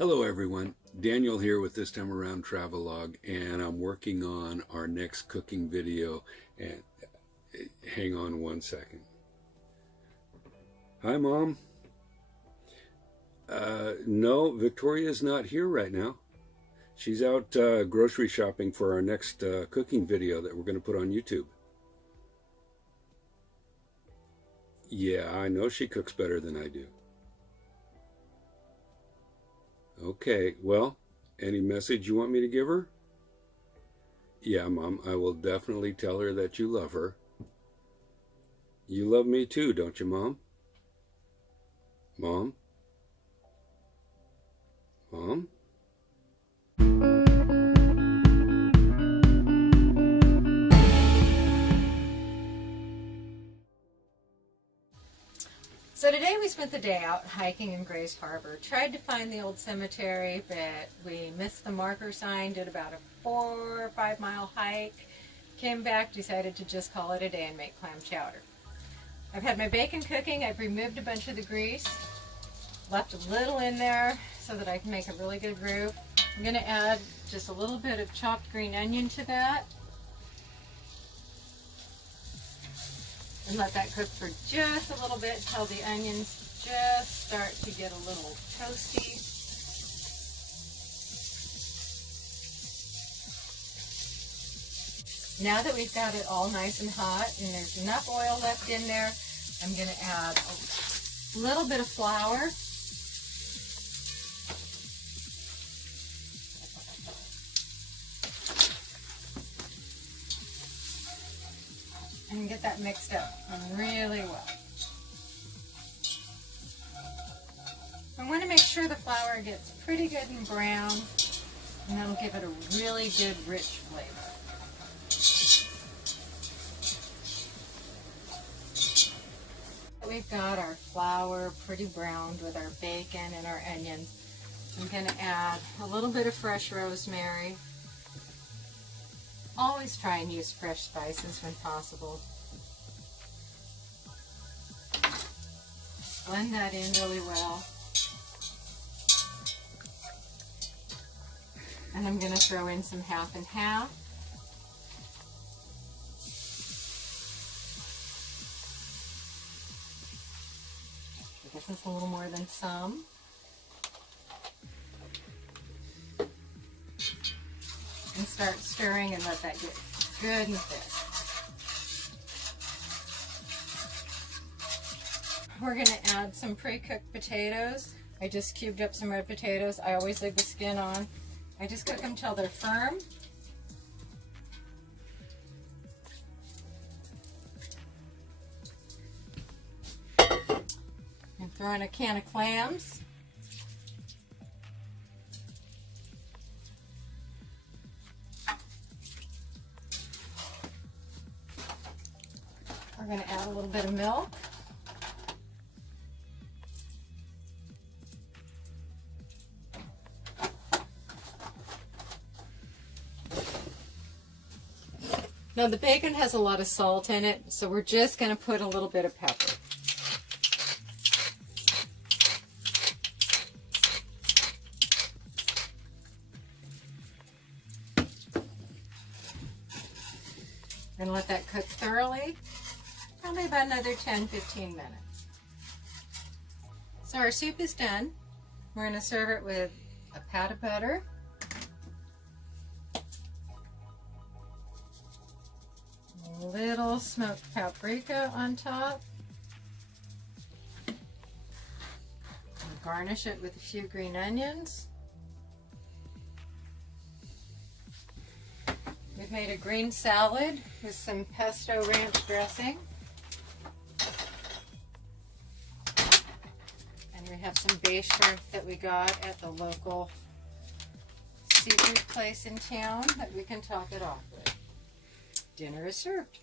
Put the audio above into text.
Hello everyone, Daniel here with This Time Around Travelogue, and I'm working on our next cooking video. And hang on one second. Hi Mom. No, Victoria's not here right now. She's out grocery shopping for our next cooking video that we're going to put on YouTube. Yeah, I know she cooks better than I do. Okay, well, any message you want me to give her? Yeah, Mom, I will definitely tell her that you love her. You love me too, don't you, Mom? Mom? Mom? So today we spent the day out hiking in Grays Harbor. Tried to find the old cemetery, but we missed the marker sign, did about a 4 or 5 mile hike, came back, decided to just call it a day and make clam chowder. I've had my bacon cooking. I've removed a bunch of the grease, left a little in there so that I can make a really good roux. I'm going to add just a little bit of chopped green onion to that. And let that cook for just a little bit until the onions just start to get a little toasty. Now that we've got it all nice and hot and there's enough oil left in there, I'm going to add a little bit of flour. And get that mixed up really well. I want to make sure the flour gets pretty good and brown, and that'll give it a really good rich flavor. We've got our flour pretty browned with our bacon and our onions. I'm going to add a little bit of fresh rosemary. Always try and use fresh spices when possible. Blend that in really well. And I'm going to throw in some half and half. I guess it's a little more than some. And start stirring and let that get good and thick. We're going to add some pre-cooked potatoes. I just cubed up some red potatoes. I always leave the skin on. I just cook them till they're firm. And throw in a can of clams. We're going to add a little bit of milk. Now the bacon has a lot of salt in it, so we're just going to put a little bit of pepper. And let that cook thoroughly, probably about another 10-15 minutes. So our soup is done. We're going to serve it with a pat of butter, a little smoked paprika on top, and garnish it with a few green onions. We've made a green salad with some pesto ranch dressing. And we have some bay shrimp that we got at the local seafood place in town that we can top it off with. Dinner is served.